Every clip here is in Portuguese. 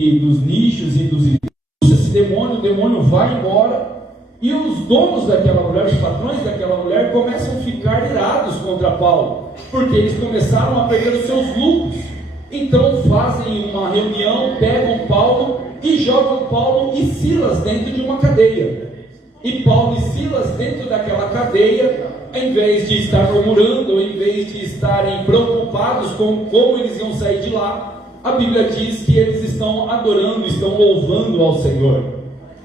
dos nichos e dos esse demônio, o demônio vai embora, e os donos daquela mulher, os patrões daquela mulher, começam a ficar irados contra Paulo, porque eles começaram a perder os seus lucros. Então fazem uma reunião, pegam Paulo e jogam Paulo e Silas dentro de uma cadeia. E Paulo e Silas dentro daquela cadeia, em vez de estar murmurando, em vez de estarem preocupados com como eles iam sair de lá, a Bíblia diz que eles estão adorando, estão louvando ao Senhor.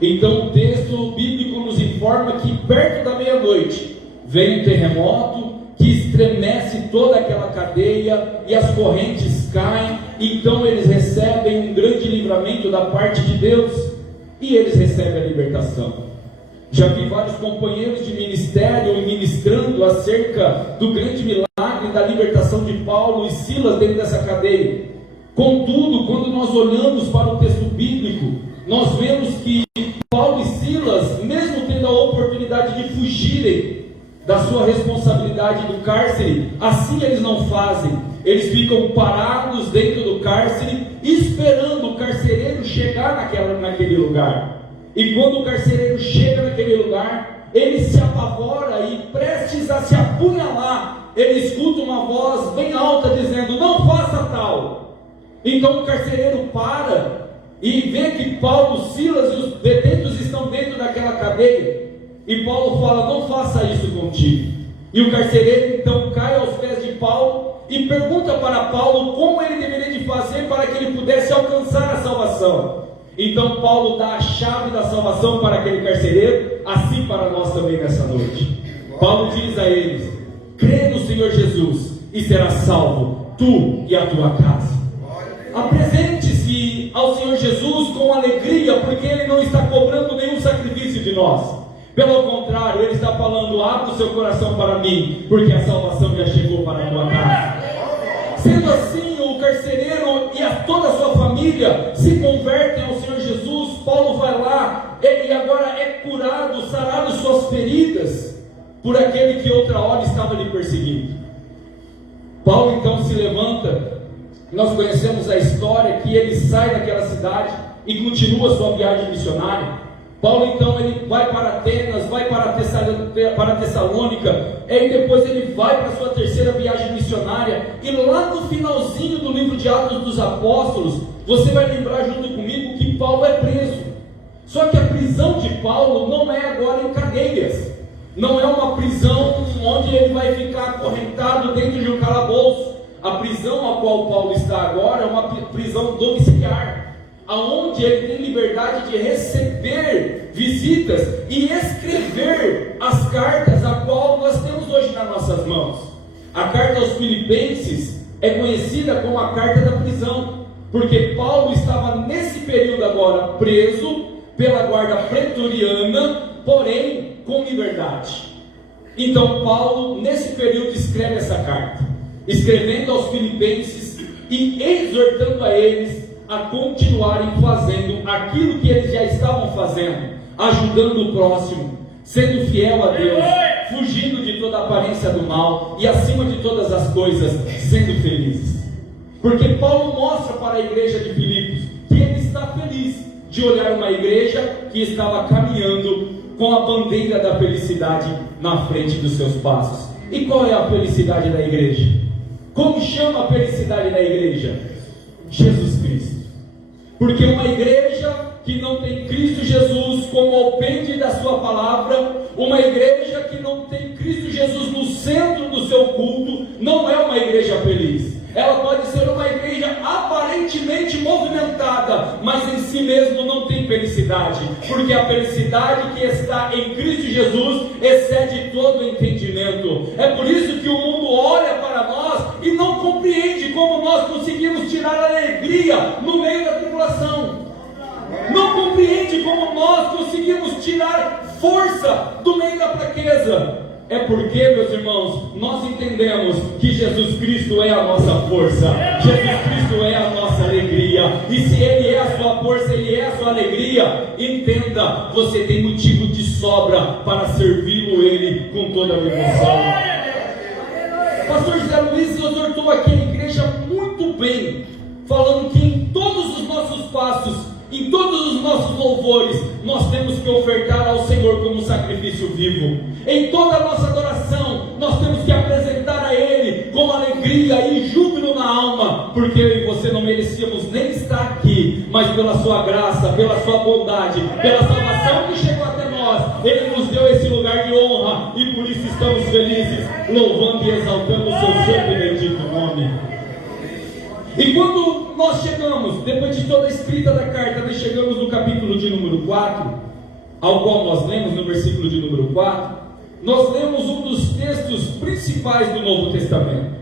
Então o texto bíblico nos informa que perto da meia-noite vem um terremoto que estremece toda aquela cadeia e as correntes caem. Então eles recebem um grande livramento da parte de Deus e eles recebem a libertação. Já vi vários companheiros de ministério ministrando acerca do grande milagre da libertação de Paulo e Silas dentro dessa cadeia. Contudo, quando nós olhamos para o texto bíblico, nós vemos que Paulo e Silas, mesmo tendo a oportunidade de fugirem da sua responsabilidade do cárcere, assim eles não fazem. Eles ficam parados dentro do cárcere, esperando o carcereiro chegar naquele lugar. E quando o carcereiro chega naquele lugar, ele se apavora e, prestes a se apunhalar, ele escuta uma voz bem alta dizendo: não faça tal. Então o carcereiro para e vê que Paulo, Silas e os detentos estão dentro daquela cadeia, e Paulo fala: não faça isso contigo. E o carcereiro então cai aos pés de Paulo e pergunta para Paulo como ele deveria de fazer para que ele pudesse alcançar a salvação. Então Paulo dá a chave da salvação para aquele carcereiro, assim para nós também nessa noite. Paulo diz a eles: crê no Senhor Jesus e serás salvo, tu e a tua casa. Apresente-se ao Senhor Jesus com alegria, porque Ele não está cobrando nenhum sacrifício de nós. Pelo contrário, Ele está falando: abre o seu coração para mim, porque a salvação já chegou para a tua casa. Sendo assim, o carcereiro e toda a sua família se convertem ao Senhor Jesus. Paulo vai lá, ele agora é curado, sarado suas feridas por aquele que outra hora estava lhe perseguindo. Paulo então se levanta. Nós conhecemos a história que ele sai daquela cidade e continua sua viagem missionária. Paulo então ele vai para Atenas, vai para Tessalônica, e depois ele vai para a sua terceira viagem missionária. E lá no finalzinho do livro de Atos dos Apóstolos, você vai lembrar junto comigo que Paulo é preso. Só que a prisão de Paulo não é agora em cadeias, não é uma prisão onde ele vai ficar acorrentado dentro de um calabouço. A prisão a qual Paulo está agora é uma prisão domiciliar, aonde ele tem liberdade de receber visitas e escrever as cartas a qual nós temos hoje nas nossas mãos. A carta aos Filipenses é conhecida como a carta da prisão, porque Paulo estava nesse período agora preso pela guarda pretoriana, porém com liberdade. Então Paulo nesse período escreve essa carta, escrevendo aos Filipenses e exortando a eles a continuarem fazendo aquilo que eles já estavam fazendo, ajudando o próximo, sendo fiel a Deus, fugindo de toda aparência do mal e, acima de todas as coisas, sendo felizes. Porque Paulo mostra para a igreja de Filipos que ele está feliz de olhar uma igreja que estava caminhando com a bandeira da felicidade na frente dos seus passos. E qual é a felicidade da igreja? Como chama a felicidade da igreja? Jesus Cristo. Porque uma igreja que não tem Cristo Jesus como alpendre da sua palavra, uma igreja que não tem Cristo Jesus no centro do seu culto, não é uma igreja feliz. Ela pode ser uma igreja aparentemente movimentada, mas em si mesmo não tem felicidade, porque a felicidade que está em Cristo Jesus excede todo o entendimento. É por isso que o mundo olha para nós e não compreende como nós conseguimos tirar a alegria no meio da tribulação, não compreende como nós conseguimos tirar força do meio da fraqueza. É porque, meus irmãos, nós entendemos que Jesus Cristo é a nossa força, Jesus Cristo é a nossa alegria, e se Ele é a sua força, Ele é a sua alegria, entenda, você tem motivo de sobra para servi-lo Ele com toda a devoção. Pastor José Luiz exortou aqui a igreja muito bem, falando que em todos os nossos passos, em todos os nossos louvores, nós temos que ofertar ao Senhor como um sacrifício vivo. Em toda a nossa adoração, nós temos que apresentar a Ele com alegria e júbilo na alma, porque eu e você não merecíamos nem estar aqui, mas pela sua graça, pela sua bondade, pela salvação que chegou até nós, Ele nos deu esse lugar de honra, e por isso estamos felizes, louvando e exaltando o seu santo e bendito nome. E quando nós chegamos, depois de toda a escrita da carta, nós chegamos no capítulo de número 4, ao qual nós lemos no versículo de número 4, nós lemos um dos textos principais do Novo Testamento,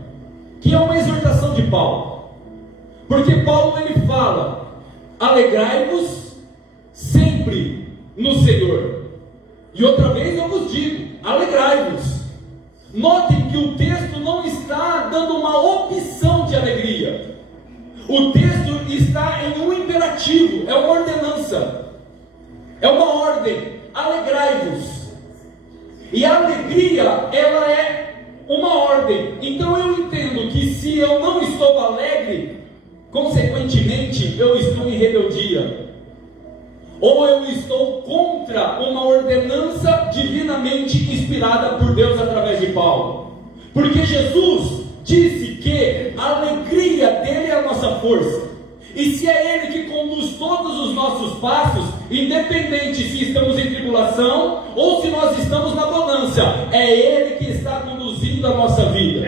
que é uma exortação de Paulo. Porque Paulo ele fala: alegrai-vos sempre no Senhor. E outra vez eu vos digo, alegrai-vos. Notem que o texto não está dando uma opção de alegria. O texto está em um imperativo, é uma ordenança, é uma ordem: alegrai-vos. E a alegria, ela é uma ordem. Então eu entendo que se eu não estou alegre, consequentemente eu estou em rebeldia, ou eu estou contra uma ordenança divinamente inspirada por Deus através de Paulo. Porque Jesus disse que a alegria dele é a nossa força. E se é Ele que conduz todos os nossos passos, independente se estamos em tribulação ou se nós estamos na bonança, é Ele que está conduzindo a nossa vida.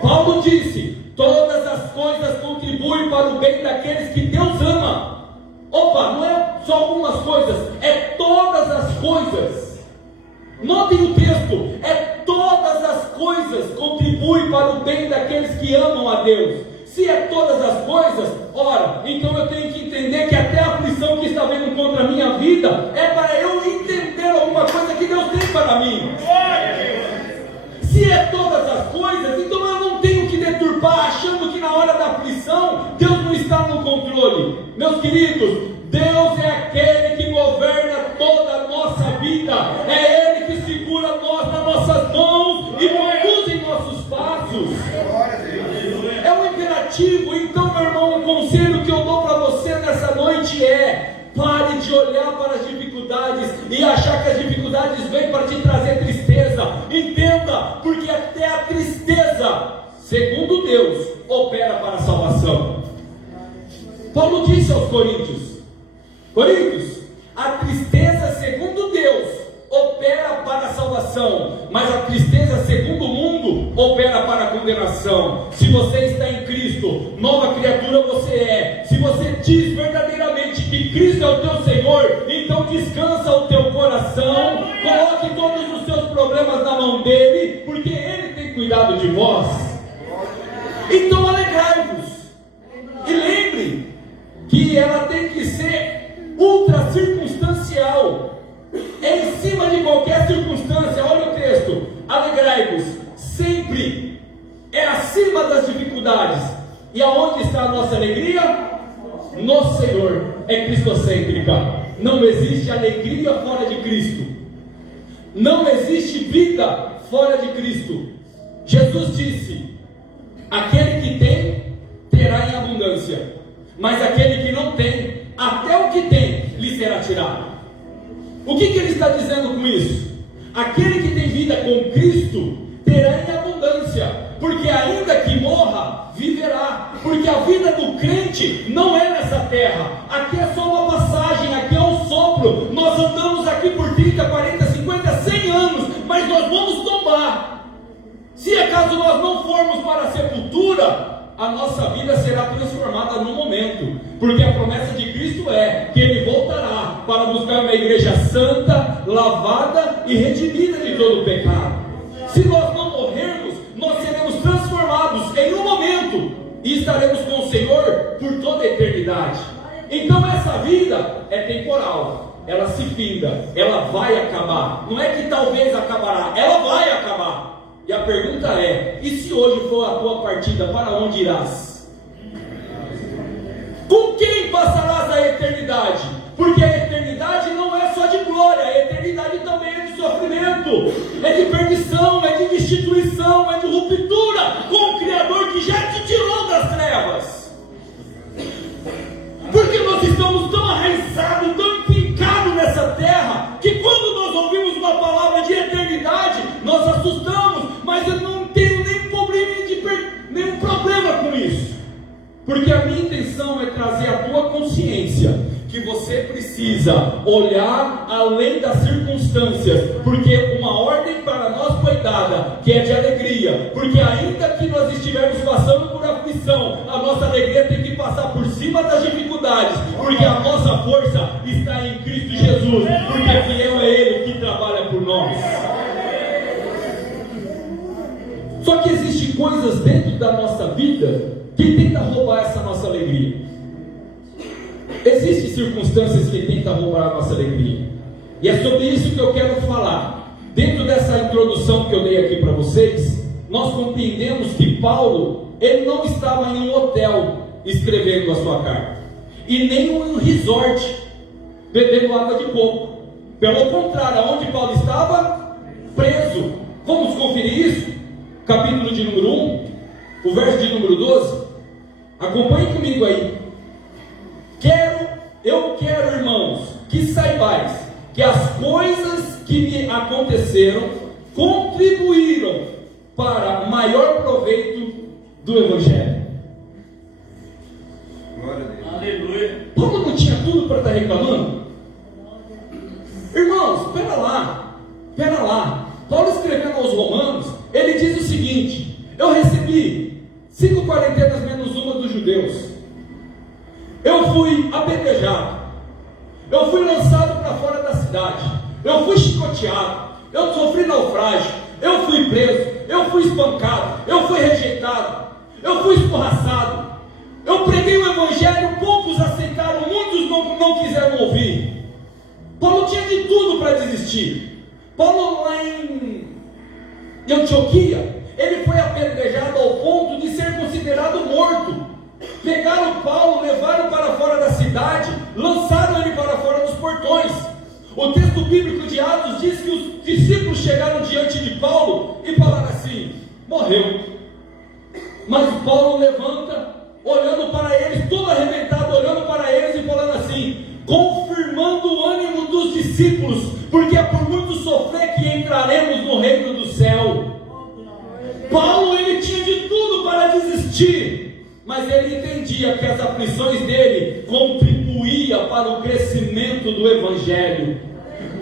Paulo disse: todas as coisas contribuem para o bem daqueles que Deus ama. Opa, não é só algumas coisas, é todas as coisas. Notem o texto: é todas as coisas contribuem para o bem daqueles que amam a Deus. Se é todas as coisas, ora, então eu tenho que entender que até a aflição que está vindo contra a minha vida é para eu entender alguma coisa que Deus tem para mim. Se é todas as coisas, então eu não tenho que deturpar achando que na hora da aflição Deus não está no controle. Meus queridos, Deus é aquele que governa toda a nossa vida. É Ele que segura nós nas nossas mãos e conduz em nossos passos. É um imperativo. Então, meu irmão, um conselho que eu dou para você nessa noite é: pare de olhar para as dificuldades e achar que as dificuldades vêm para te trazer tristeza. Entenda, porque até a tristeza, segundo Deus, opera para a salvação. Paulo disse aos Coríntios: a tristeza segundo Deus opera para a salvação, mas a tristeza segundo o mundo opera para a condenação. Se você está em Cristo, nova criatura você é. Se você diz verdadeiramente que Cristo é o teu Senhor, então descansa o teu coração, coloque todos os seus problemas na mão dele, porque Ele tem cuidado de vós. Então alegrai-vos, e lembre que ela tem que ser ultra circunstancial. É em cima de qualquer circunstância. Olha o texto: alegrai-vos sempre. É acima das dificuldades. E aonde está a nossa alegria? No Senhor. É cristocêntrica. Não existe alegria fora de Cristo. Não existe vida fora de Cristo. Jesus disse: aquele que tem, terá em abundância, mas aquele que não tem, até o que tem, lhe será tirado. O que ele está dizendo com isso? Aquele que tem vida com Cristo terá em abundância, porque ainda que morra, viverá. Porque a vida do crente não é nessa terra. Aqui é só uma passagem, aqui é um sopro. Nós andamos aqui por 30, 40, 50, 100 anos, mas nós vamos tombar. Se acaso nós não formos para a sepultura, a nossa vida será transformada no momento, porque a promessa de Cristo é que Ele voltará para buscar uma igreja santa, lavada e redimida de todo o pecado. Se nós não morrermos, nós seremos transformados em um momento e estaremos com o Senhor por toda a eternidade. Então essa vida é temporal, ela se finda, ela vai acabar. Não é que talvez acabará, ela vai acabar. E a pergunta é: e se hoje for a tua partida, para onde irás? Com quem passarás a eternidade? Porque a eternidade não é só de glória, a eternidade também é de sofrimento, é de perdição, é de destituição, é de ruptura com o Criador que já te tirou das trevas. estamos tão arraizados, tão enfincados nessa terra, que quando nós ouvimos uma palavra de eternidade, nós assustamos, mas eu não tenho nenhum problema com isso, porque a minha intenção é trazer à tua consciência que você precisa olhar além das circunstâncias, porque uma ordem para nós foi dada, que é de alegria, porque ainda que nós estivermos passando por aflição, a nossa alegria tem que passar por cima das dificuldades, porque a nossa força está em Cristo Jesus, porque fiel é Ele que trabalha por nós. Só que existem coisas dentro da nossa vida que tentam roubar essa nossa alegria. Existem circunstâncias que tentam roubar a nossa alegria, e é sobre isso que eu quero falar. Dentro dessa introdução que eu dei aqui para vocês, nós compreendemos que Paulo, ele não estava em um hotel escrevendo a sua carta, e nem em um resort bebendo água de coco. Pelo contrário, onde Paulo estava? Preso. Vamos conferir isso? Capítulo de número 1, o verso de número 12. Acompanhe comigo aí. Eu quero, irmãos, que saibais que as coisas que me aconteceram contribuíram para maior proveito do Evangelho. Glória a Deus. Aleluia. Paulo não tinha tudo para estar reclamando? Irmãos, espera lá. Paulo escrevendo aos Romanos, ele diz o seguinte: eu recebi 5 quarentenas menos uma dos judeus. Eu fui apedrejado, eu fui lançado para fora da cidade, eu fui chicoteado, eu sofri naufrágio, eu fui preso, eu fui espancado, eu fui rejeitado, eu fui escorraçado, eu preguei o Evangelho, poucos aceitaram, muitos não quiseram ouvir. Paulo tinha de tudo para desistir. Paulo lá em Antioquia, ele foi apedrejado ao ponto de ser considerado morto. Pegaram Paulo, levaram para fora da cidade, lançaram ele para fora dos portões. O texto bíblico de Atos diz que os discípulos chegaram diante de Paulo e falaram assim: morreu. Mas Paulo levanta, olhando para eles, todo arrebentado, olhando para eles e falando assim, confirmando o ânimo dos discípulos, porque é por muito sofrer que entraremos no reino do céu. Paulo, ele tinha de tudo para desistir, mas ele entendia que as aflições dele contribuíam para o crescimento do Evangelho.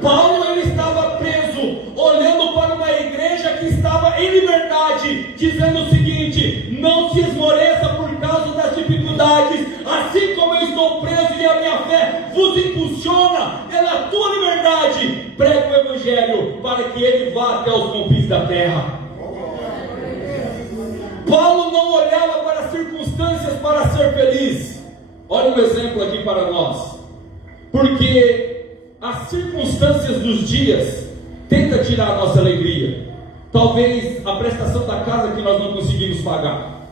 Paulo, ele estava preso, olhando para uma igreja que estava em liberdade, dizendo o seguinte: não se esmoreça por causa das dificuldades, assim como eu estou preso e a minha fé vos impulsiona pela tua liberdade, prega o Evangelho para que ele vá até os confins da terra. Paulo não olhava para as circunstâncias para ser feliz. Olha um exemplo aqui para nós, porque as circunstâncias dos dias tentam tirar a nossa alegria. Talvez a prestação da casa que nós não conseguimos pagar,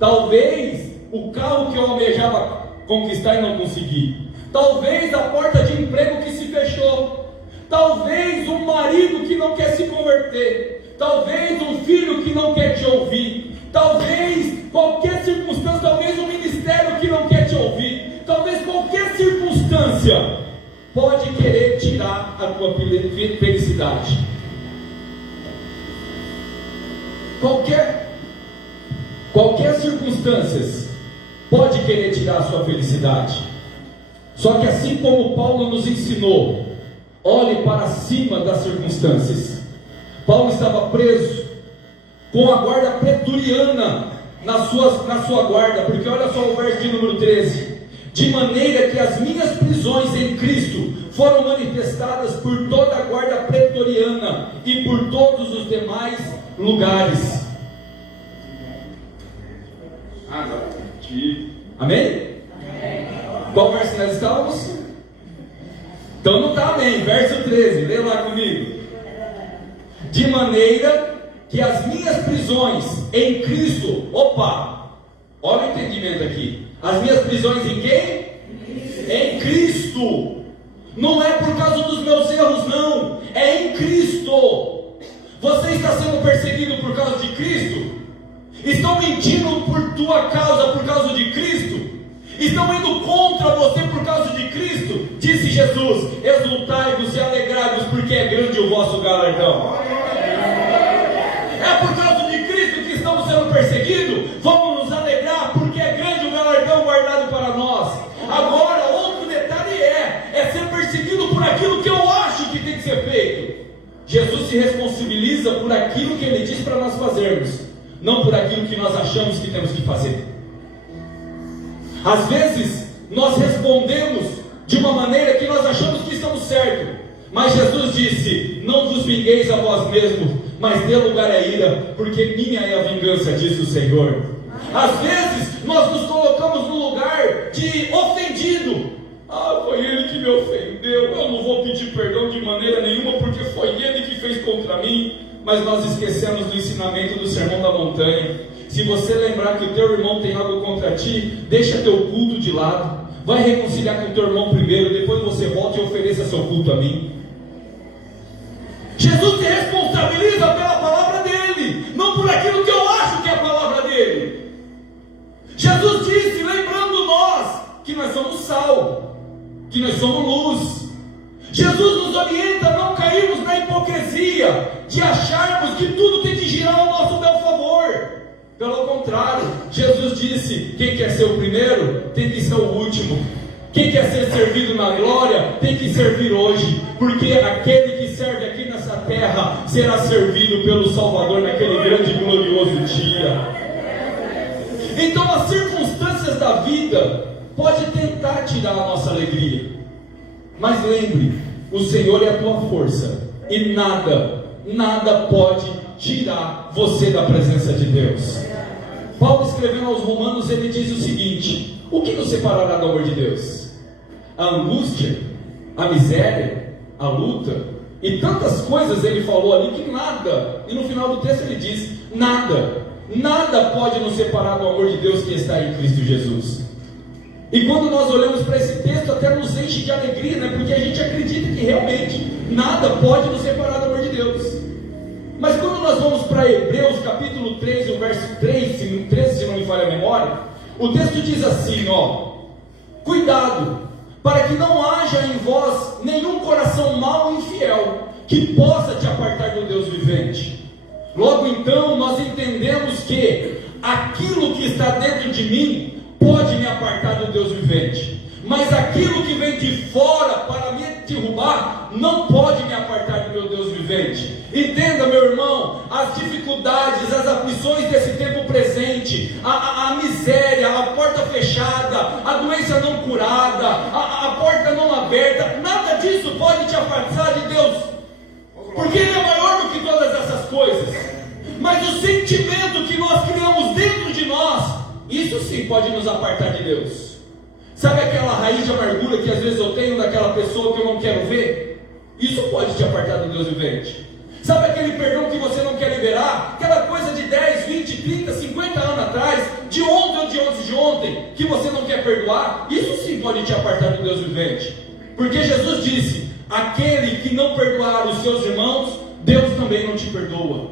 talvez o carro que eu almejava conquistar e não consegui, talvez a porta de emprego que se fechou, talvez um marido que não quer se converter, talvez um filho que não quer te ouvir, talvez qualquer circunstância, talvez um ministério que não quer te ouvir, talvez qualquer circunstância pode querer tirar a tua felicidade. Qualquer circunstância pode querer tirar a sua felicidade. Só que assim como Paulo nos ensinou, olhe para cima das circunstâncias. Paulo estava preso com a guarda pretoriana na sua guarda, porque olha só o verso de número 13: de maneira que as minhas prisões em Cristo foram manifestadas por toda a guarda pretoriana e por todos os demais lugares. Amém? Qual verso nós estamos? Então não está amém, verso 13, lê lá comigo. De maneira que as minhas prisões em Cristo, opa, olha o entendimento aqui, as minhas prisões em quem? Em Cristo. Não é por causa dos meus erros, não, é em Cristo. Você está sendo perseguido por causa de Cristo? Estão mentindo por tua causa por causa de Cristo? estão indo contra você por causa de Cristo, disse Jesus: exultai-vos e alegrai-vos, porque é grande o vosso galardão. É por causa de Cristo que estamos sendo perseguidos? Vamos nos alegrar, porque é grande o galardão guardado para nós. Agora, outro detalhe é ser perseguido por aquilo que eu acho que tem que ser feito. Jesus se responsabiliza por aquilo que Ele diz para nós fazermos, não por aquilo que nós achamos que temos que fazer. Às vezes, nós respondemos de uma maneira que nós achamos que estamos certos, mas Jesus disse: não vos vingueis a vós mesmos, mas dê lugar à ira, porque minha é a vingança, diz o Senhor. Às vezes, nós nos colocamos no lugar de ofendido. Foi ele que me ofendeu, eu não vou pedir perdão de maneira nenhuma, porque foi ele que fez contra mim. Mas nós esquecemos do ensinamento do Sermão da Montanha. Se você lembrar que o teu irmão tem algo contra ti, deixa teu culto de lado, vai reconciliar com o teu irmão primeiro, depois você volta e ofereça seu culto a mim. Jesus se responsabiliza pela palavra dele, não por aquilo que eu acho que é a palavra dele. Jesus disse, lembrando nós, que nós somos sal, que nós somos luz. Jesus nos orienta a não cairmos na hipocrisia de acharmos que tudo tem que girar ao nosso bel favor. Pelo contrário, Jesus disse: quem quer ser o primeiro, tem que ser o último. Quem quer ser servido na glória, tem que servir hoje, porque aquele que serve aqui nessa terra será servido pelo Salvador naquele grande e glorioso dia. Então as circunstâncias da vida podem tentar tirar a nossa alegria, mas lembre, o Senhor é a tua força, e nada pode tirar você da presença de Deus. Paulo, escrevendo aos Romanos, ele diz o seguinte: o que nos separará do amor de Deus? A angústia, a miséria, a luta, e tantas coisas ele falou ali que nada, e no final do texto ele diz: nada pode nos separar do amor de Deus que está em Cristo Jesus. E quando nós olhamos para esse texto, até nos enche de alegria, né? Porque a gente acredita que realmente nada pode nos separar do amor de Deus. Mas quando nós vamos para Hebreus capítulo 3, o verso 13, se não me falha a memória, o texto diz assim, cuidado, para que não haja em vós nenhum coração mau e infiel, que possa te apartar do Deus vivente. Logo então, nós entendemos que aquilo que está dentro de mim pode me apartar do Deus vivente, mas aquilo que vem de fora para me derrubar não pode me apartar do meu Deus vivente. Entenda, meu irmão, as dificuldades, as aflições desse tempo presente, a miséria, a porta fechada, a doença não curada, a porta não aberta, nada disso pode te afastar de Deus, porque Ele é maior do que todas essas coisas. Mas o sentimento que nós criamos dentro de nós, isso sim pode nos apartar de Deus. Sabe aquela raiz de amargura que às vezes eu tenho daquela pessoa que eu não quero ver? Isso pode te apartar do Deus vivente. Sabe aquele perdão que você não quer liberar? Aquela coisa de 10, 20, 30, 50 anos atrás, de ontem ou de antes de ontem, que você não quer perdoar? Isso sim pode te apartar do Deus vivente. Porque Jesus disse: aquele que não perdoar os seus irmãos, Deus também não te perdoa.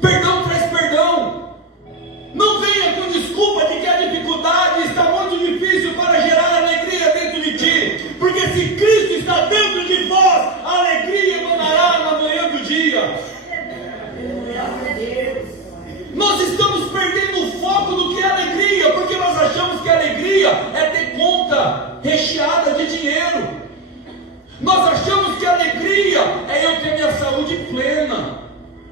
Perdão traz perdão. Não venha com desculpa de que a dificuldade está muito difícil para gerar alegria dentro de ti, porque se Cristo está dentro de vós, a alegria emanará na manhã do dia. Nós estamos perdendo o foco do que é alegria, porque nós achamos que alegria é ter conta recheada de dinheiro. Nós achamos que alegria é eu ter minha saúde plena.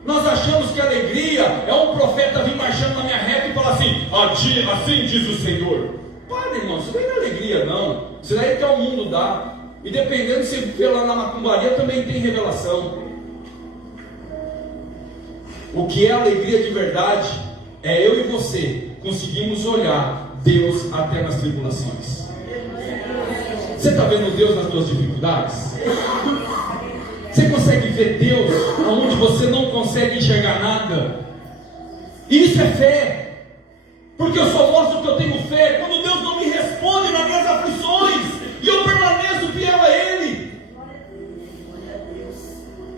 Nós achamos que alegria é um profeta vir marchando na minha reta e falar assim: assim diz o Senhor. Para, irmão, isso não é alegria não. Isso daí é que o mundo dá. E dependendo se vê lá na macumbaria, também tem revelação. O que é alegria de verdade é eu e você conseguimos olhar Deus até nas tribulações. Você está vendo Deus nas suas dificuldades? Você consegue ver Deus onde você não consegue enxergar nada? Isso é fé. Porque eu só mostro que eu tenho fé quando Deus não me responde nas minhas aflições e eu permaneço fiel a Ele.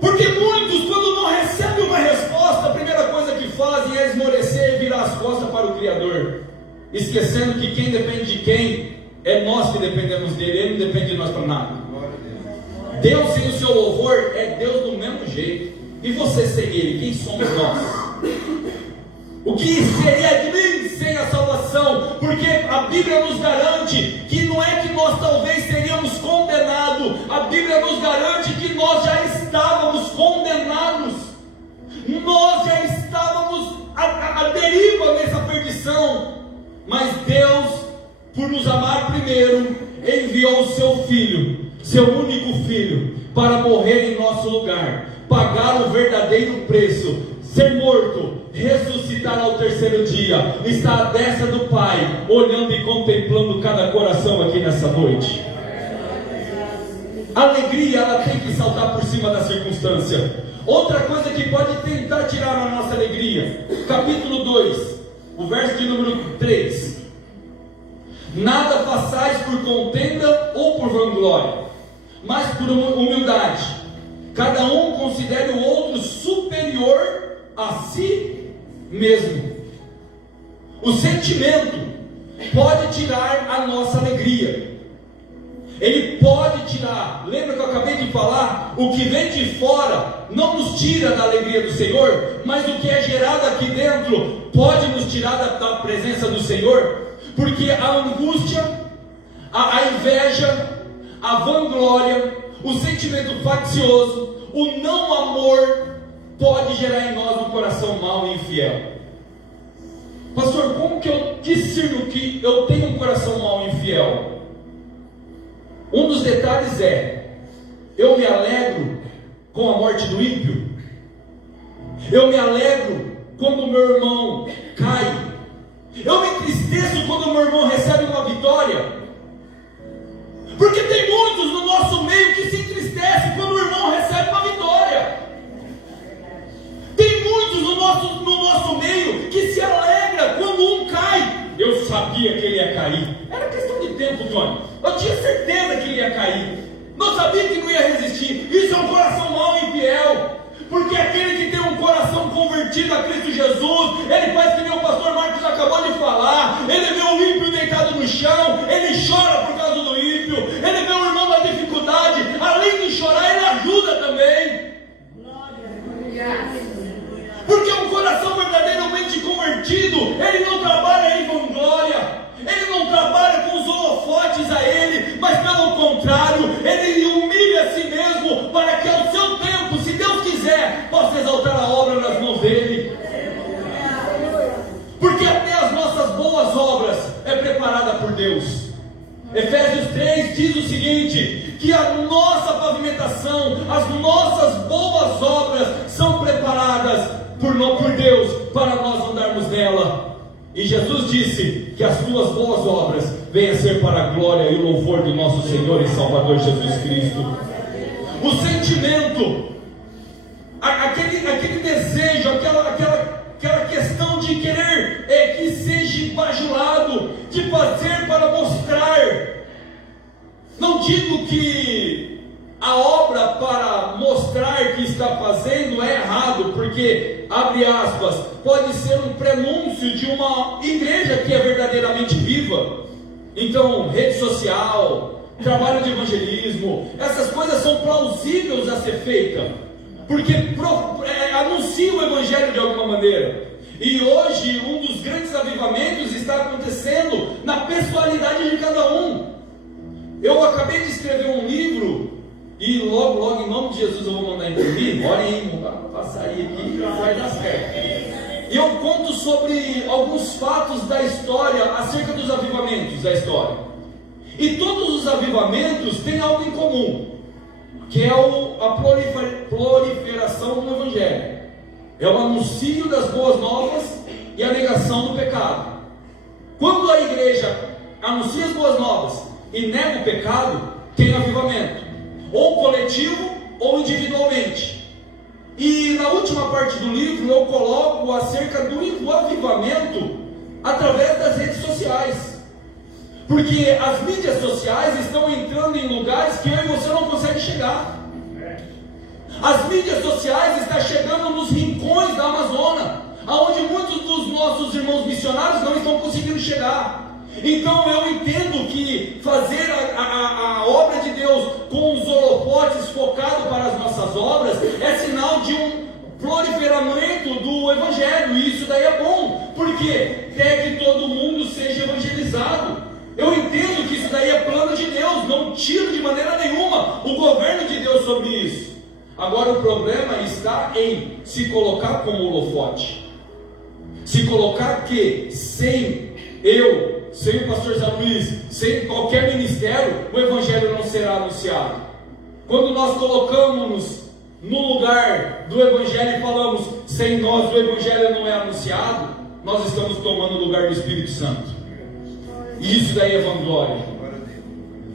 Porque muitos, quando não recebem uma resposta, a primeira coisa que fazem é esmorecer e virar as costas para o Criador. esquecendo que quem depende de quem é nós que dependemos dele, ele não depende de nós para nada. Deus sem o seu louvor é Deus do mesmo jeito. E você sem ele, quem somos nós? O que seria de mim sem a salvação? Porque a Bíblia nos garante que não é que nós talvez seríamos condenados, a Bíblia nos garante que nós já estávamos condenados, nós já estávamos à deriva nessa perdição, mas Deus, por nos amar primeiro, enviou o seu Filho, seu único Filho, para morrer em nosso lugar, pagar o verdadeiro preço, ser morto, ressuscitar ao terceiro dia, está à destra do Pai, olhando e contemplando cada coração aqui nessa noite. A alegria, ela tem que saltar por cima da circunstância. Outra coisa que pode tentar tirar a nossa alegria, capítulo 2, o verso de número 3: nada façais por contenda ou por vanglória, mas por humildade, cada um considere o outro superior a si mesmo. O sentimento pode tirar a nossa alegria. Ele pode tirar. Lembra que eu acabei de falar? O que vem de fora não nos tira da alegria do Senhor, mas o que é gerado aqui dentro pode nos tirar da presença do Senhor. Porque a angústia, a inveja, a vanglória, o sentimento faccioso, o não amor pode gerar em nós um coração mau e infiel. Pastor, como que eu discerno que eu tenho um coração mau e infiel? Um dos detalhes é: eu me alegro com a morte do ímpio, eu me alegro quando o meu irmão cai, eu me entristeço quando o meu irmão recebe uma vitória, porque tem muitos no nosso meio que se entristecem quando o irmão recebe uma vitória. Tem muitos no nosso meio que se alegra quando um cai. Eu sabia que ele ia cair, era questão de tempo, Tony. Eu tinha certeza que ele ia cair. Não sabia que não ia resistir. Isso é um coração mau e infiel. Porque aquele que tem um coração convertido a Cristo Jesus, ele faz que nem o pastor Marcos acabou de falar. Ele vê o ímpio deitado no chão, ele chora por causa do ímpio. Ele vê o irmão na dificuldade, além de chorar, ele ajuda também. Porque um coração verdadeiramente convertido, ele não trabalha em vanglória, ele não trabalha com os holofotes a ele, mas pelo contrário, ele humilha a si mesmo, para que ao seu tempo, se Deus quiser, possa exaltar a obra nas mãos dele. Porque até as nossas boas obras é preparada por Deus. Efésios 3 diz o seguinte: que a nossa pavimentação, as nossas boas obras são preparadas por Deus, para nós andarmos nela. E Jesus disse que as tuas boas obras venham a ser para a glória e o louvor de nosso Senhor e Salvador Jesus Cristo. O sentimento, aquele desejo, aquela questão de querer que seja bajulado, de fazer para mostrar. Não digo que a obra para mostrar que está fazendo é errado, porque, abre aspas, pode ser um prenúncio de uma igreja que é verdadeiramente viva. Então, rede social, trabalho de evangelismo, essas coisas são plausíveis a ser feitas, porque anuncia o evangelho de alguma maneira. E hoje um dos grandes avivamentos está acontecendo na pessoalidade de cada um. Eu acabei de escrever um livro, e logo em nome de Jesus eu vou mandar imprimir. Olha aí, vou passar aí aqui, vai dar certo. E eu conto sobre alguns fatos da história, acerca dos avivamentos da história. E todos os avivamentos têm algo em comum, que é a proliferação do Evangelho. É o anúncio das boas novas e a negação do pecado. Quando a igreja anuncia as boas novas e nega o pecado, tem avivamento, ou coletivo ou individualmente. E na última parte do livro eu coloco acerca do avivamento através das redes sociais, porque as mídias sociais estão entrando em lugares que eu e você não conseguem chegar. As mídias sociais estão chegando nos rincões da Amazônia. aonde muitos dos nossos irmãos missionários não estão conseguindo chegar. Então eu entendo que fazer a obra de Deus com os holofotes focados para as nossas obras é sinal de um proliferamento do Evangelho, e isso daí é bom, porque quer que todo mundo seja evangelizado. Eu entendo que isso daí é plano de Deus, não tiro de maneira nenhuma o governo de Deus sobre isso. Agora o problema está em se colocar como holofote, se colocar que sem o pastor Zé Luiz, sem qualquer ministério, o Evangelho não será anunciado. Quando nós colocamos no lugar do Evangelho e falamos, sem nós o Evangelho não é anunciado, nós estamos tomando o lugar do Espírito Santo, e isso daí é vanglória.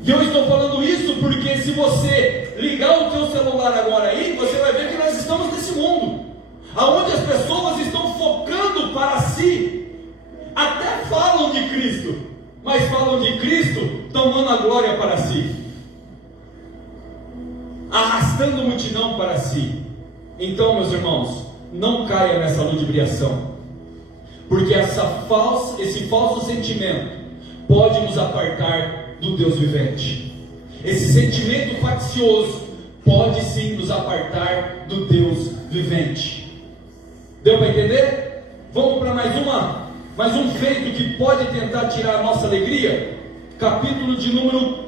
E eu estou falando isso porque se você ligar o teu celular agora aí, você vai ver que nós estamos nesse mundo, aonde as pessoas estão focando para si, até falam de Cristo, mas falam de Cristo tomando a glória para si, arrastando multidão para si. Então, meus irmãos, não caia nessa ludibriação, porque esse falso sentimento pode nos apartar do Deus vivente. Esse sentimento faccioso pode sim nos apartar do Deus vivente. Deu para entender? Vamos para mais um feito que pode tentar tirar a nossa alegria. Capítulo de número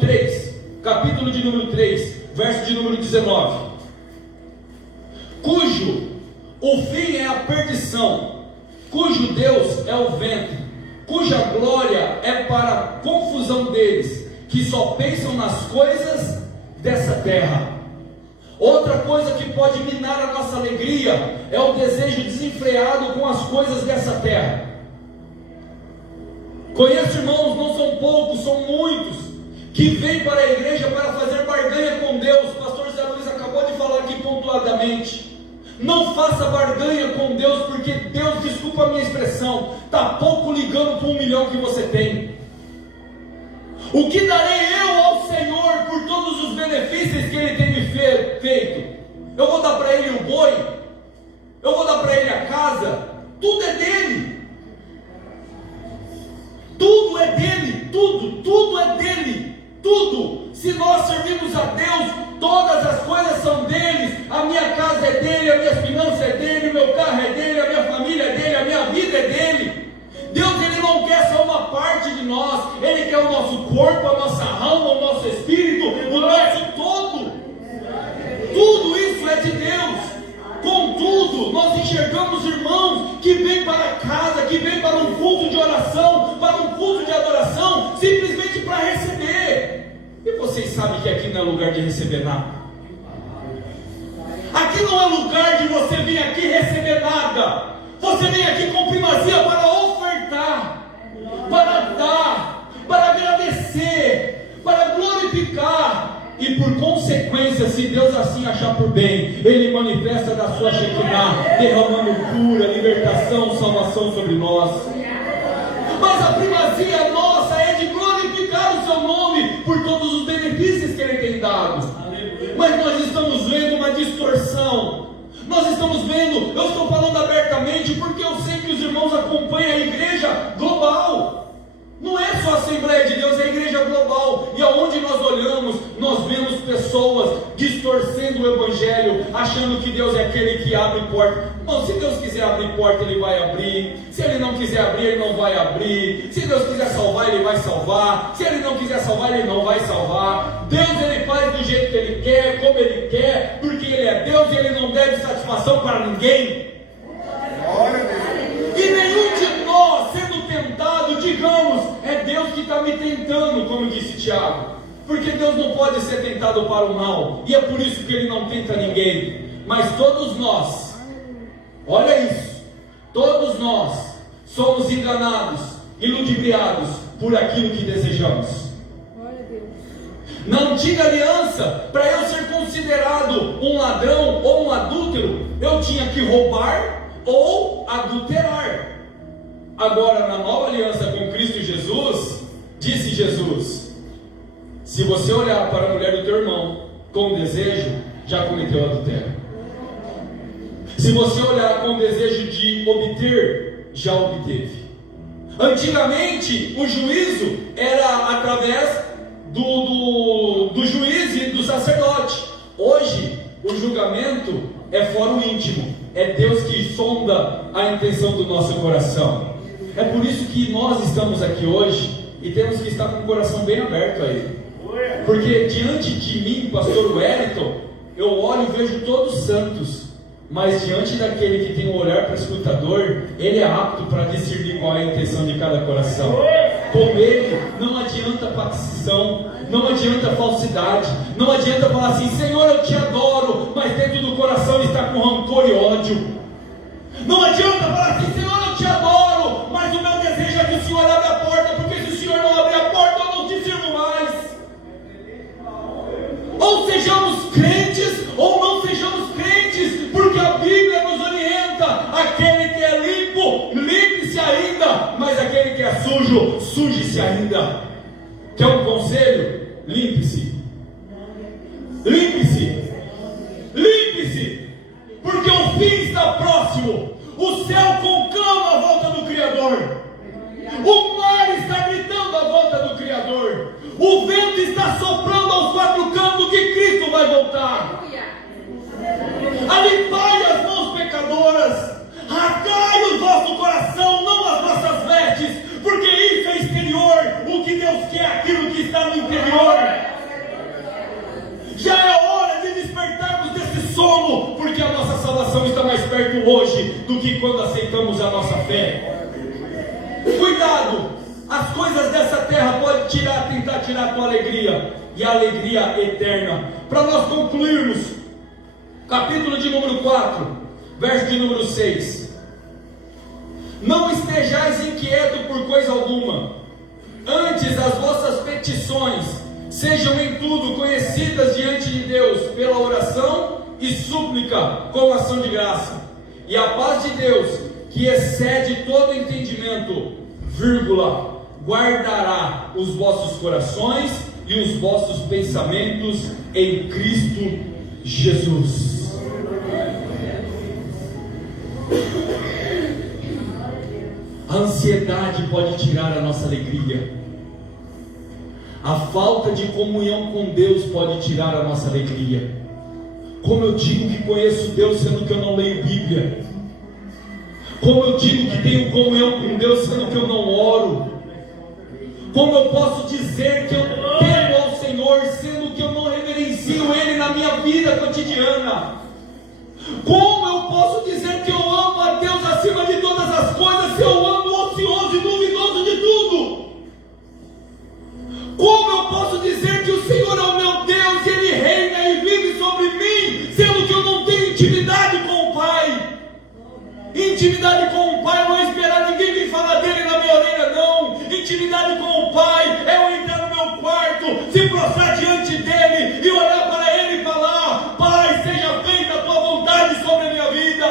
3, capítulo de número 3, verso de número 19. Cujo o fim é a perdição, cujo Deus é o ventre, cuja glória é para a confusão deles, que só pensam nas coisas dessa terra. Outra coisa que pode minar a nossa alegria é o desejo desenfreado com as coisas dessa terra. Conheço irmãos, não são poucos, são muitos, que vêm para a igreja para fazer barganha com Deus. O pastor Zé Luiz acabou de falar aqui pontuadamente. Não faça barganha com Deus, porque Deus, desculpa a minha expressão, está pouco ligando para 1 milhão que você tem. O que darei eu ao Senhor por todos os benefícios que Ele tem me feito? Eu vou dar para Ele o boi? Eu vou dar para Ele a casa? Tudo é dele. Tudo é dele. Tudo é dele. Tudo. Se nós servimos a Deus, todas as coisas são deles. A minha casa é dele, a minha finança é dele, o meu carro é dele, a minha família é dele, a minha vida é dele. Deus, Ele não quer só uma parte de nós, Ele quer o nosso corpo, a nossa alma, o nosso espírito, o nosso todo. Tudo isso é de Deus. Contudo, nós enxergamos irmãos que vêm para casa, que vêm para um culto de oração, para um culto de adoração, simplesmente para receber. E vocês sabem que aqui não é lugar de receber nada. Aqui não é lugar de você vir aqui receber nada. Você vem aqui com primazia para ofertar, para dar, para agradecer, para glorificar. E por consequência, se Deus assim achar por bem, Ele manifesta da sua Shekinah, derramando cura, libertação, salvação sobre nós. Mas a primazia nossa é de glorificar o seu nome por todos os benefícios que Ele tem dado. Mas nós estamos vendo uma distorção. Nós estamos vendo, eu estou falando abertamente porque eu sei que os irmãos acompanham a igreja global. Não é só a Assembleia de Deus, é a igreja global. E aonde nós olhamos, nós vemos pessoas distorcendo o Evangelho, achando que Deus é aquele que abre porta. Não, se Deus quiser abrir porta, Ele vai abrir. Se Ele não quiser abrir, Ele não vai abrir. Se Deus quiser salvar, Ele vai salvar. Se Ele não quiser salvar, Ele não vai salvar. Deus, Ele faz do jeito que Ele quer, como Ele quer, porque Ele é Deus e Ele não deve satisfação para ninguém. E nenhum de nós, sendo tentado, digamos, é Deus que está me tentando, como disse Tiago. Porque Deus não pode ser tentado para o mal, e é por isso que Ele não tenta ninguém. Mas todos nós, olha isso, todos nós somos enganados e ludibriados por aquilo que desejamos. Na antiga aliança, para eu ser considerado um ladrão ou um adúltero, eu tinha que roubar ou adulterar. Agora, na nova aliança com Cristo Jesus, disse Jesus: se você olhar para a mulher do teu irmão com desejo, já cometeu adultério. Se você olhar com o desejo de obter, já obteve. Antigamente, o juízo era através do juiz e do sacerdote. Hoje, o julgamento é fora o íntimo. É Deus que sonda a intenção do nosso coração. É por isso que nós estamos aqui hoje e temos que estar com o coração bem aberto a Ele. Porque diante de mim, pastor Wellington, eu olho e vejo todos santos. Mas diante daquele que tem um olhar prescrutador, ele é apto para discernir qual é a intenção de cada coração. Com ele não adianta facção, não adianta falsidade, não adianta falar assim: Senhor, eu te adoro, mas dentro do coração está com rancor e ódio. Não adianta falar assim: Senhor, eu te adoro, mas o meu desejo é que o Senhor abra a porta, porque se o Senhor não abrir a porta, eu não te sirvo mais. Ou sejamos crentes, ou não sejamos crentes, porque a Bíblia nos orienta: aquele que é limpo, limpe-se ainda, mas aquele que é sujo, suje-se ainda. Quer um conselho? Limpe-se. Limpe-se. Limpe-se, porque o fim está próximo. O céu conclama a volta do Criador. O mar está gritando a volta do Criador. O vento está soprando aos quatro cantos que Cristo vai voltar. Alipai as mãos pecadoras, rasgai o vosso coração, não as vossas vestes, porque isso é exterior. O que Deus quer é aquilo que está no interior. Já é hora de despertarmos desse sono, porque a nossa salvação está mais perto hoje do que quando aceitamos a nossa fé. Cuidado, as coisas dessa terra podem tentar tirar a tua alegria, e a alegria eterna. Para nós concluirmos, capítulo de número 4, verso de número 6. Não estejais inquietos por coisa alguma, antes as vossas petições sejam em tudo conhecidas diante de Deus, pela oração e súplica com ação de graça. E a paz de Deus, que excede todo entendimento, guardará os vossos corações e os vossos pensamentos em Cristo Jesus. A ansiedade pode tirar a nossa alegria. A falta de comunhão com Deus pode tirar a nossa alegria. Como eu digo que conheço Deus, sendo que eu não leio Bíblia? Como eu digo que tenho comunhão com Deus, sendo que eu não oro? Como eu posso dizer que eu temo ao Senhor, sendo que eu não reverencio Ele na minha vida cotidiana? Como eu posso dizer que eu amo a Deus acima de todas as coisas, se eu amo o ocioso e duvidoso de tudo? Como eu posso dizer que o Senhor é o meu Deus e Ele reina e vive sobre mim, sendo que eu não tenho intimidade com o Pai? Intimidade com o Pai não é esperar ninguém vir falar dele na minha orelha, não. Intimidade com o Pai é eu entrar no meu quarto, se prostrar diante dele e olhar para ele e falar: Pai, seja feita a tua vontade sobre a minha vida.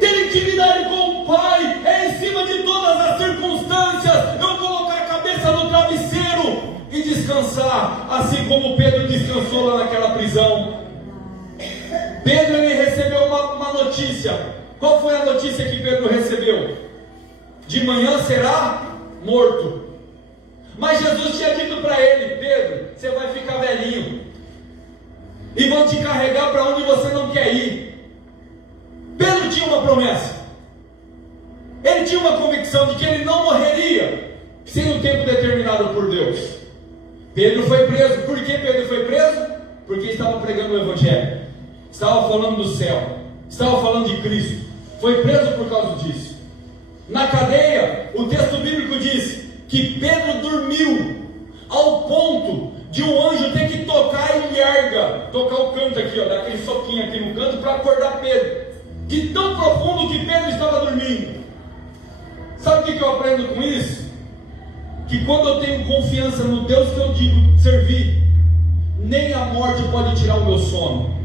Ter intimidade com o Pai é, em cima de todas as circunstâncias, eu colocar a cabeça no travesseiro e descansar, assim como Pedro descansou lá naquela prisão. Pedro, ele recebeu uma notícia. Qual foi a notícia que Pedro recebeu? De manhã será morto. Mas Jesus tinha dito para ele: Pedro, você vai ficar velhinho e vão te carregar para onde você não quer ir. Pedro tinha uma promessa. Ele tinha uma convicção de que ele não morreria sem o tempo determinado por Deus. Pedro foi preso. Por que Pedro foi preso? Porque estava pregando o Evangelho, estava falando do céu, estava falando de Cristo. Foi preso por causa disso. Na cadeia, o texto bíblico diz que Pedro dormiu ao ponto de um anjo ter que tocar em Lharga, tocar o canto aqui, dar aquele soquinho aqui no canto para acordar Pedro. De tão profundo que Pedro estava dormindo. Sabe o que eu aprendo com isso? Que quando eu tenho confiança no Deus que eu digo servir, nem a morte pode tirar o meu sono.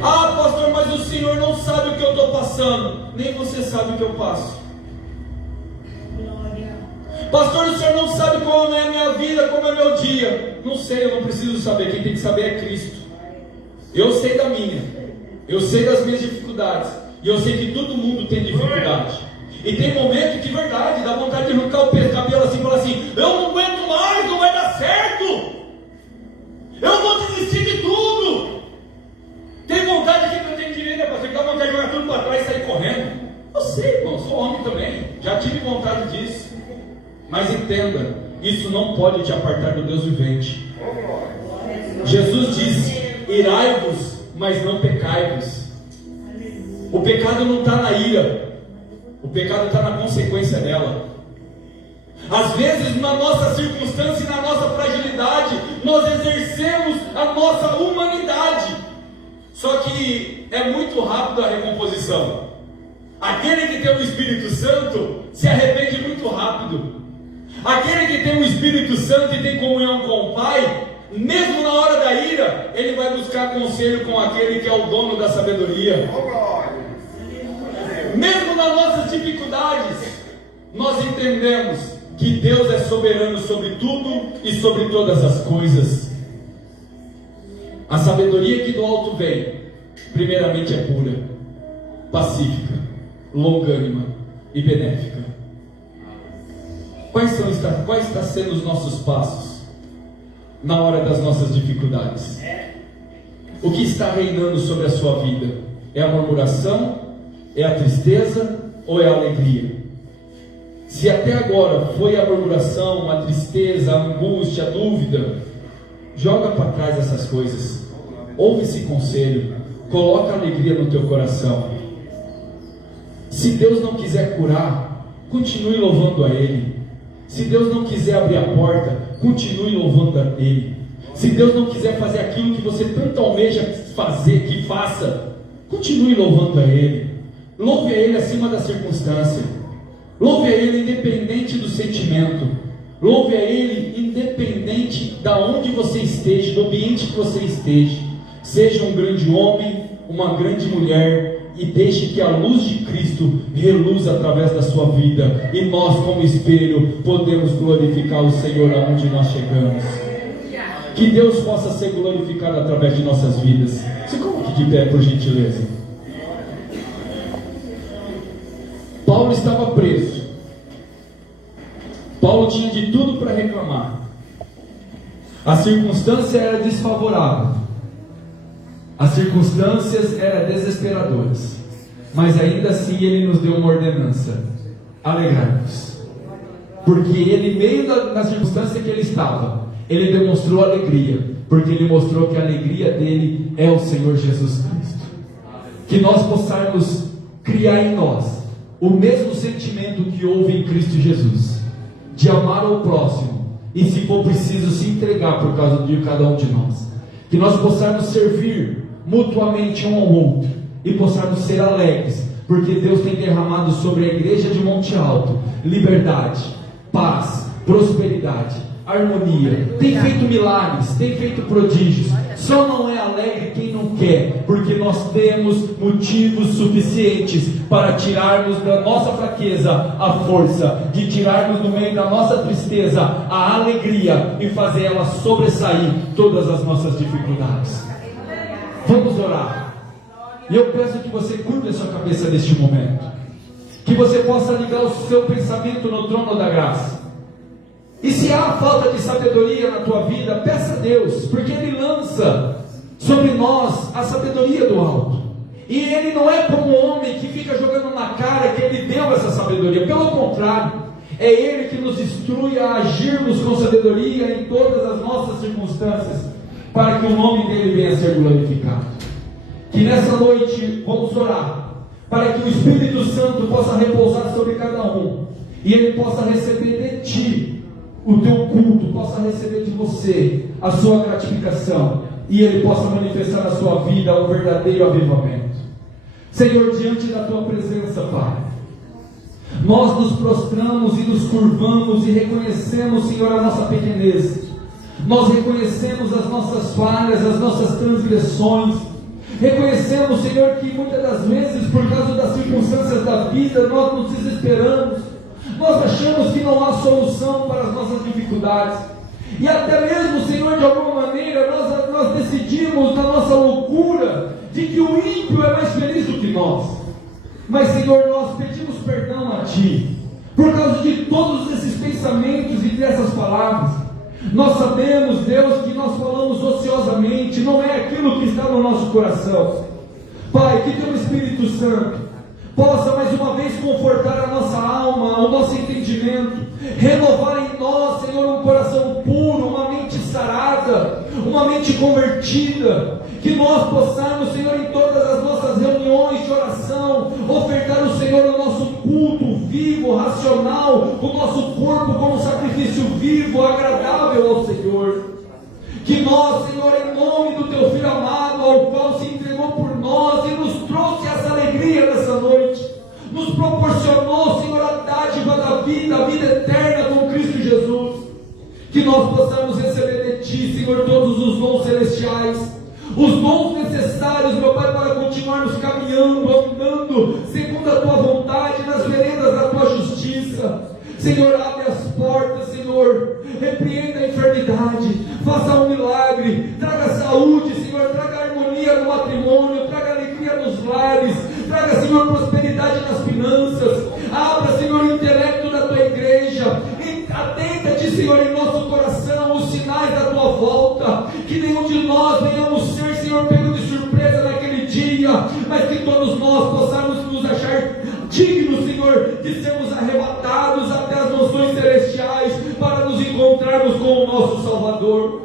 Ah, pastor, mas o senhor não sabe o que eu estou passando. Nem você sabe o que eu passo. Pastor, o senhor não sabe como é a minha vida, como é meu dia. Não sei, eu não preciso saber. Quem tem que saber é Cristo. Eu sei da minha, eu sei das minhas dificuldades, e eu sei que todo mundo tem dificuldade. E tem momento que, verdade, dá vontade de arrancar o cabelo assim e falar assim: eu não aguento mais, não vai dar certo, eu vou desistir de tudo. Tem vontade que eu tenho direito, pastor, que dá vontade de jogar tudo para trás e sair correndo. Eu sei, irmão, sou homem também, já tive vontade disso. Mas entenda, isso não pode te apartar do Deus vivente. Jesus disse: irai-vos, mas não pecai-vos. O pecado não está na ira, o pecado está na consequência dela. Às vezes, na nossa circunstância e na nossa fragilidade, nós exercemos a nossa humanidade. Só que é muito rápido a recomposição. Aquele que tem o Espírito Santo se arrepende muito rápido. Aquele que tem o Espírito Santo e tem comunhão com o Pai, mesmo na hora da ira, ele vai buscar conselho com aquele que é o dono da sabedoria. Mesmo nas nossas dificuldades, nós entendemos que Deus é soberano sobre tudo e sobre todas as coisas. A sabedoria que do alto vem, primeiramente é pura, pacífica, longânima e benéfica. Quais estão sendo os nossos passos na hora das nossas dificuldades? O que está reinando sobre a sua vida? É a murmuração? É a tristeza? Ou é a alegria? Se até agora foi a murmuração, a tristeza, a angústia, a dúvida, joga para trás essas coisas. Ouve esse conselho, coloca alegria no teu coração. Se Deus não quiser curar, continue louvando a Ele. Se Deus não quiser abrir a porta, continue louvando a Ele. Se Deus não quiser fazer aquilo que você tanto almeja fazer, que faça, continue louvando a Ele. Louve a Ele acima da circunstância. Louve a Ele independente do sentimento. Louve a Ele independente de onde você esteja, do ambiente que você esteja. Seja um grande homem, uma grande mulher, e deixe que a luz de Cristo reluza através da sua vida, e nós, como espelho, podemos glorificar o Senhor aonde nós chegamos. Que Deus possa ser glorificado através de nossas vidas. Se coloque de pé, por gentileza. Paulo estava preso. Paulo tinha de tudo para reclamar. A circunstância era desfavorável. As circunstâncias eram desesperadoras, mas ainda assim ele nos deu uma ordenança: alegrai-vos. Porque ele, meio da circunstância que ele estava, ele demonstrou alegria, porque ele mostrou que a alegria dele é o Senhor Jesus Cristo. Que nós possamos criar em nós o mesmo sentimento que houve em Cristo Jesus, de amar ao próximo, e se for preciso se entregar por causa de cada um de nós. Que nós possamos servir mutuamente um ao outro, e possamos ser alegres, porque Deus tem derramado sobre a igreja de Monte Alto liberdade, paz, prosperidade, harmonia. Tem feito milagres, tem feito prodígios. Só não é alegre quem não quer, porque nós temos motivos suficientes para tirarmos da nossa fraqueza a força, de tirarmos do meio da nossa tristeza a alegria, e fazer ela sobressair todas as nossas dificuldades. Vamos orar. E eu peço que você curva a sua cabeça neste momento, que você possa ligar o seu pensamento no trono da graça. E se há falta de sabedoria na tua vida, peça a Deus, porque Ele lança sobre nós a sabedoria do alto. E Ele não é como um homem que fica jogando na cara que Ele deu essa sabedoria. Pelo contrário, é Ele que nos instrui a agirmos com sabedoria em todas as nossas circunstâncias, para que o nome dEle venha a ser glorificado. Que nessa noite vamos orar, para que o Espírito Santo possa repousar sobre cada um, e Ele possa receber de ti o teu culto, possa receber de você a sua gratificação, e Ele possa manifestar na sua vida um verdadeiro avivamento. Senhor, diante da tua presença, Pai, nós nos prostramos e nos curvamos e reconhecemos, Senhor, a nossa pequenez. Nós reconhecemos as nossas falhas, as nossas transgressões. Reconhecemos, Senhor, que muitas das vezes, por causa das circunstâncias da vida, nós nos desesperamos. Nós achamos que não há solução para as nossas dificuldades. E até mesmo, Senhor, de alguma maneira, nós nós decidimos na nossa loucura de que o ímpio é mais feliz do que nós. Mas, Senhor, nós pedimos perdão a Ti, por causa de todos esses pensamentos e dessas palavras. Nós sabemos, Deus, que nós falamos ociosamente, não é aquilo que está no nosso coração. Pai, que Teu Espírito Santo possa mais uma vez confortar a nossa alma, o nosso entendimento, renovar em nós, Senhor, um coração puro, uma mente sarada, uma mente convertida, que nós possamos, Senhor, em todas as nossas reuniões de oração, ofertar ao Senhor o nosso culto vivo, racional, o nosso corpo como sacrifício vivo, agradável ao Senhor. Que nós, Senhor, em nome do Teu Filho amado, ao qual se entregou por nós e nos trouxe essa alegria nessa noite, nos proporcionou, Senhor, a dádiva da vida, a vida eterna com Cristo Jesus, que nós possamos receber de Ti, Senhor, todos os dons celestiais, os dons necessários, meu Pai, para continuarmos caminhando, andando segundo a Tua vontade, nas veredas da Tua justiça. Senhor, abre as portas, Senhor, repreenda a enfermidade, faça um milagre, traga saúde, Senhor, traga harmonia no matrimônio, traga alegria nos lares, traga, Senhor, prosperidade nas finanças, abra, Senhor, o intelecto da Tua igreja, atenta-te, Senhor, em nosso coração, os sinais da Tua volta, que nenhum de nós venhamos ser, Senhor, pego de surpresa naquele dia, mas que todos nós possamos nos achar dignos, Senhor, de sermos arrebatados até as mansões celestiais, para nos encontrarmos com o nosso Salvador.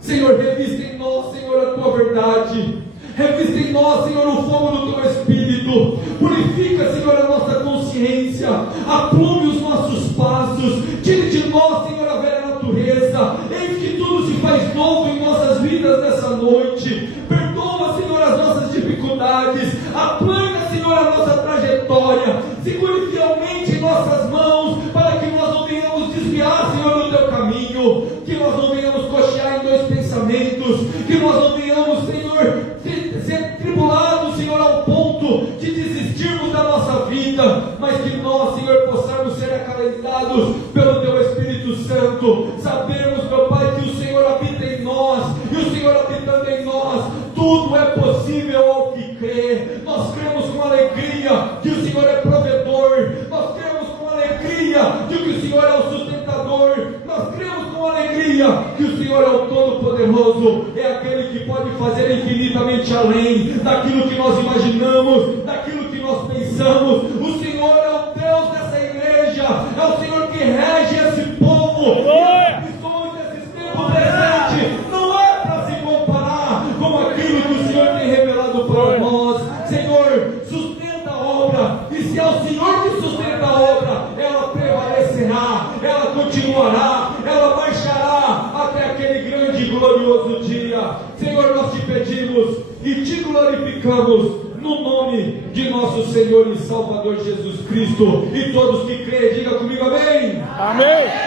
Senhor, revista em nós, Senhor, a Tua verdade, revista em nós, Senhor, o fogo do Teu Espírito, purifica, Senhor, a nossa consciência, aplume os nossos passos, tire de nós, Senhor, a velha natureza, eis que tudo se faz novo em nossas vidas nessa noite. Perdoa, Senhor, as nossas dificuldades, aplana, Senhor, a nossa trajetória, segure fielmente em nossas mãos, para que nós não venhamos desviar, Senhor, do Teu caminho, que nós não venhamos cochear em dois pensamentos, que nós não venhamos, Senhor, ser tribulados, Senhor, ao ponto de desistirmos da nossa vida, mas que nós, Senhor, possamos ser acalentados pelo Teu Espírito Santo, sabemos, meu Pai, que o Senhor habita em nós, e o Senhor habitando em nós, tudo é possível ao que crê. Nós cremos com alegria que o Senhor é provedor, nós cremos com alegria de que o Senhor é o sustentador, nós cremos com alegria que o Senhor é o Todo-Poderoso, é aquele que pode fazer infinitamente além daquilo que nós imaginamos, daquilo que nós pensamos. O Senhor é o Deus dessa igreja, é o Senhor que rege esse povo, e as missões desse tempo presente não é para se comparar com aquilo que o Senhor tem revelado para nós. Senhor, sustenta a obra, e se é o Senhor que sustenta a obra, ela prevalecerá, ela continuará, ela marchará até aquele grande e glorioso dia. Senhor, nós te pedimos e te glorificamos no nome de nosso Senhor e Salvador Jesus Cristo, e todos que creem, diga comigo amém. Amém.